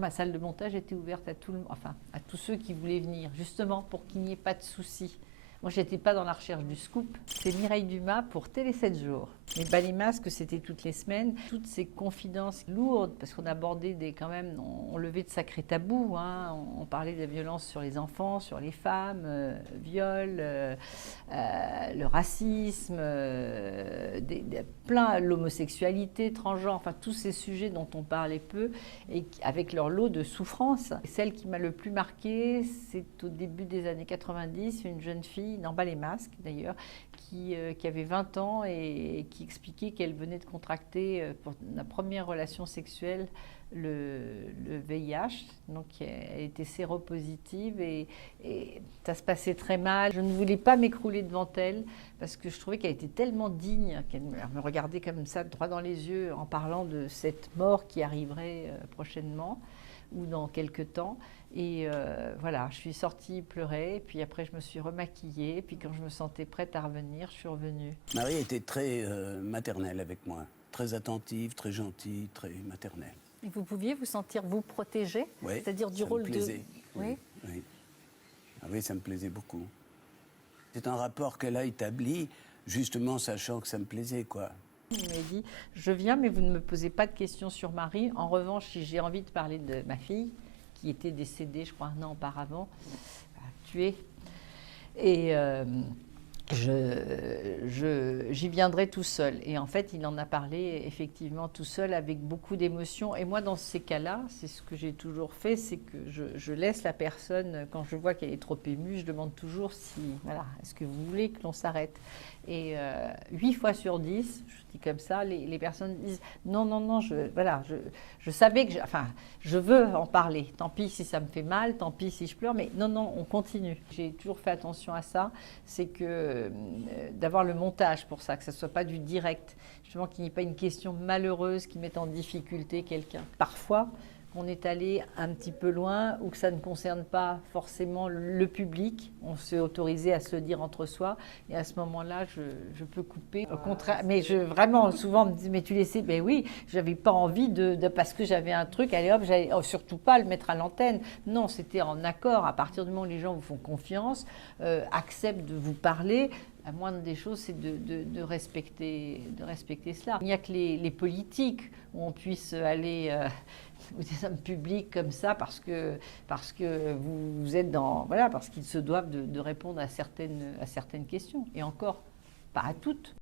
ma salle de montage était ouverte à enfin, à tous ceux qui voulaient venir, justement pour qu'il n'y ait pas de soucis. Moi, je n'étais pas dans la recherche du scoop. C'est Mireille Dumas pour Télé 7 jours. Mais Bas masques, c'était toutes les semaines. Toutes ces confidences lourdes, parce qu'on abordait quand même, on levait de sacrés tabous. Hein. On parlait de la violence sur les enfants, sur les femmes, viol, le racisme, l'homosexualité, transgenre, enfin tous ces sujets dont on parlait peu et avec leur lot de souffrance. Celle qui m'a le plus marquée, c'est au début des années 90, une jeune fille, dans Bas masques d'ailleurs, qui avait 20 ans et qui expliquait qu'elle venait de contracter pour la première relation sexuelle le VIH. Donc elle était séropositive et ça se passait très mal. Je ne voulais pas m'écrouler devant elle parce que je trouvais qu'elle était tellement digne, qu'elle me regardait comme ça droit dans les yeux en parlant de cette mort qui arriverait prochainement ou dans quelques temps. Et voilà, je suis sortie pleurer, puis après je me suis remaquillée, puis quand je me sentais prête à revenir, je suis revenue. Marie était très maternelle avec moi, très attentive, très gentille, très maternelle. Et vous pouviez vous sentir vous protégée, oui, c'est-à-dire du rôle de... Oui, oui. Ah oui, ça me plaisait beaucoup. C'est un rapport qu'elle a établi, justement sachant que ça me plaisait, quoi. Il m'a dit, je viens, mais vous ne me posez pas de questions sur Marie. En revanche, si j'ai envie de parler de ma fille, qui était décédée, je crois, un an auparavant, tuée, et j'y viendrai tout seul. Et en fait, il en a parlé effectivement tout seul avec beaucoup d'émotion. Et moi, dans ces cas-là, c'est ce que j'ai toujours fait, c'est que je laisse la personne, quand je vois qu'elle est trop émue, je demande toujours si, voilà, est-ce que vous voulez que l'on s'arrête ? Et 8 fois sur 10, je dis comme ça, les personnes disent non, non, non, je savais que, je veux en parler. Tant pis si ça me fait mal, tant pis si je pleure, mais non, non, on continue. J'ai toujours fait attention à ça, c'est que d'avoir le montage pour ça, que ça ne soit pas du direct, justement qu'il n'y ait pas une question malheureuse qui mette en difficulté quelqu'un. Parfois, on est allé un petit peu loin ou que ça ne concerne pas forcément le public. On s'est autorisé à se le dire entre soi et à ce moment-là, je peux couper. Au contraire, mais vraiment, souvent, on me dit, mais tu laissais, ben oui, j'avais pas envie parce que j'avais un truc, allez hop, j'allais surtout pas le mettre à l'antenne. Non, c'était en accord. À partir du moment où les gens vous font confiance, acceptent de vous parler, la moindre des choses, c'est de respecter cela. Il n'y a que les politiques où on puisse aller... ou des hommes publics comme ça parce que vous êtes dans... Voilà, parce qu'ils se doivent de répondre à certaines questions. Et encore, pas à toutes.